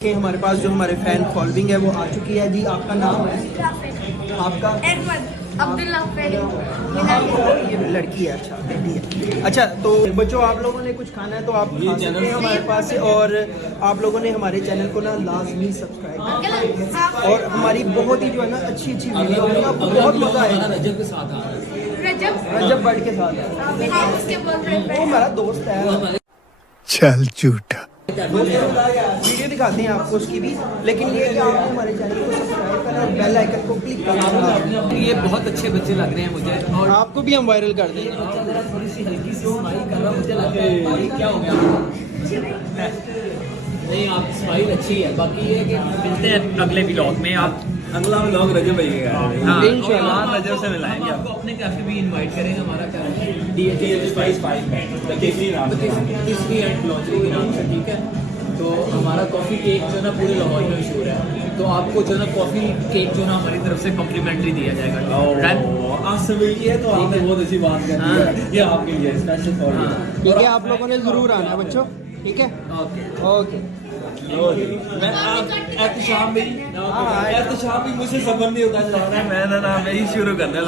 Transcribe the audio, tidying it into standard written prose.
कि हमारे पास जो हमारे फैन फॉलोइंग है वो आ चुकी है जी। आपका नाम है? आपका? अहमद अब्दुल्ला ये लड़की है। अच्छा बेटी है। अच्छा तो बच्चों आप लोगों ने कुछ खाना है तो आप खा सकते हैं हमारे पास से। और आप लोगों ने हमारे चैनल को ना लाजमी सब्सक्राइब करें और हमारी बहुत ही जो है ना अच्छी अच्छी वीडियो होगी, आपको बहुत मजा आएगा। रजब के साथ आ रहा है। रजब बर्ड के साथ वो हमारा दोस्त है। चल झूठा। वीडियो दिखाते हैं आपको उसकी भी, लेकिन ये कि आपने हमारे चैनल को सब्सक्राइब करना और बेल आइकन को क्लिक करना। ये बहुत अच्छे बच्चे लग रहे हैं मुझे, और आपको भी हम वायरल कर देंगे। जरा थोड़ी सी हल्की सी स्माइल कर रहा मुझे लगता है भाई क्या हो गया। नहीं आप स्माइल अच्छी है, बाकी ये है कि मिलते हैं अगले व्लॉग में। आप अगला व्लॉग रजब भैया हाँ, इंशाल्लाह और रजब से मिलाएंगे आपको अपने कैफे भी इनवाइट करेंगे। हमारा क्या है तीसरी एंड लॉन्चरी के नाम से, ठीक है। तो हमारा कॉफ़ी केक जो है ना पूरे लाहौर में मशहूर है, तो आपको जो है ना कॉफ़ी केक जो है ना हमारी तरफ से कॉम्प्लीमेंट्री दिया जाएगा। आपसे मिली है तो आपने बहुत अच्छी बात कर दी है। ये आपके लिए स्पेशल फॉर यू। ठीक है, आप लोगों ने जरूर आना है बच्चों, ठीक है? Okay okay. मैं एहतशाम भी मुझसे सफर नहीं होता, मैं ना मैं ही शुरू करने लगा।